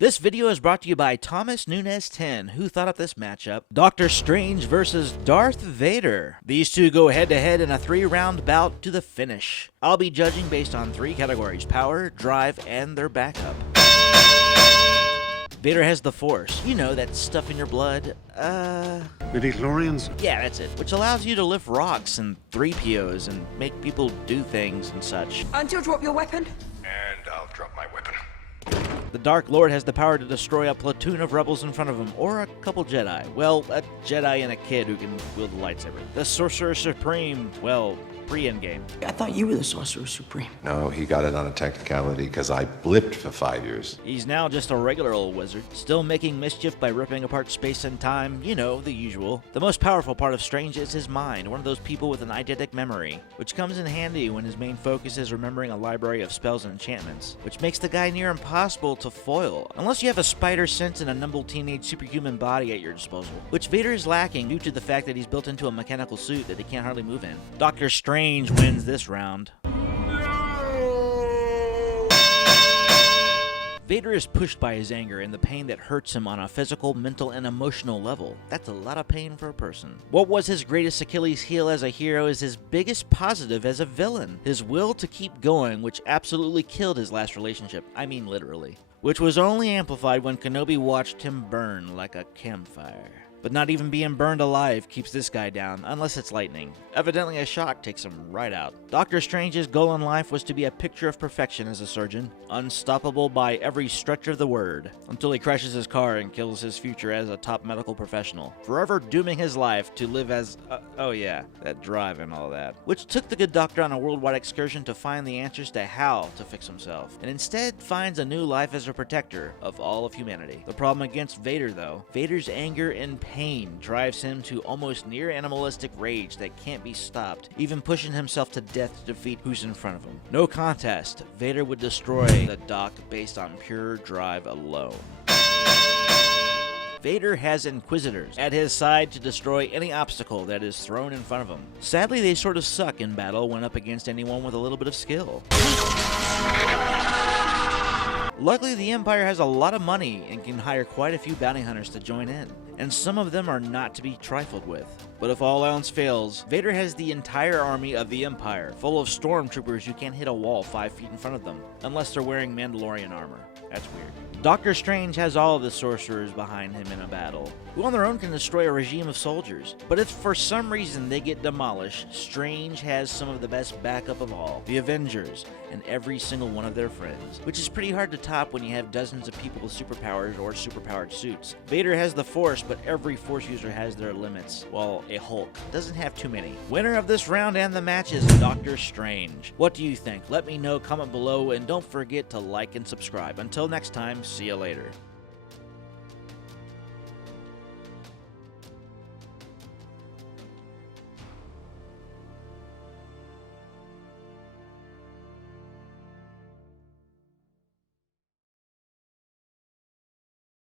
This video is brought to you by Thomas Nunez 10, who thought up this matchup. Doctor Strange versus Darth Vader. These two go head to head in a 3-round bout to the finish. I'll be judging based on 3 categories: power, drive, and their backup. Vader has the Force. You know, that stuff in your blood. Midi-chlorians? Yeah, that's it. Which allows you to lift rocks and 3POs and make people do things and such. And you'll drop your weapon? And I'll drop my weapon. The Dark Lord has the power to destroy a platoon of rebels in front of him, or a couple Jedi. Well, a Jedi and a kid who can wield the lightsaber. The Sorcerer Supreme, well, pre-endgame. I thought you were the Sorcerer Supreme. No, he got it on a technicality because I blipped for 5 years. He's now just a regular old wizard, still making mischief by ripping apart space and time, you know, the usual. The most powerful part of Strange is his mind, one of those people with an eidetic memory, which comes in handy when his main focus is remembering a library of spells and enchantments, which makes the guy near impossible to foil, unless you have a spider sense and a nimble teenage superhuman body at your disposal, which Vader is lacking due to the fact that he's built into a mechanical suit that he can't hardly move in. Doctor Strange wins this round. Vader is pushed by his anger and the pain that hurts him on a physical, mental, and emotional level. That's a lot of pain for a person. What was his greatest Achilles heel as a hero is his biggest positive as a villain. His will to keep going, which absolutely killed his last relationship. I mean literally. Which was only amplified when Kenobi watched him burn like a campfire. But not even being burned alive keeps this guy down, unless it's lightning. Evidently a shock takes him right out. Doctor Strange's goal in life was to be a picture of perfection as a surgeon, unstoppable by every stretch of the word, until he crashes his car and kills his future as a top medical professional, forever dooming his life to live as, oh yeah, that drive and all that. Which took the good doctor on a worldwide excursion to find the answers to how to fix himself, and instead finds a new life as a protector of all of humanity. The problem against Vader though, Vader's anger and pain drives him to almost near animalistic rage that can't be stopped, even pushing himself to death to defeat who's in front of him. No contest, Vader would destroy the Doc based on pure drive alone. Vader has Inquisitors at his side to destroy any obstacle that is thrown in front of him. Sadly, they sort of suck in battle when up against anyone with a little bit of skill. Luckily, the Empire has a lot of money and can hire quite a few bounty hunters to join in, and some of them are not to be trifled with. But if all else fails, Vader has the entire army of the Empire, full of stormtroopers who can't hit a wall 5 feet in front of them, unless they're wearing Mandalorian armor. That's weird. Doctor Strange has all of the sorcerers behind him in a battle, who on their own can destroy a regime of soldiers. But if for some reason they get demolished, Strange has some of the best backup of all, the Avengers, and every single one of their friends, which is pretty hard to top when you have dozens of people with superpowers or superpowered suits. Vader has the Force, but every Force user has their limits, while a Hulk doesn't have too many. Winner of this round and the match is Doctor Strange. What do you think? Let me know, comment below, and don't forget to like and subscribe. Until next time, see you later.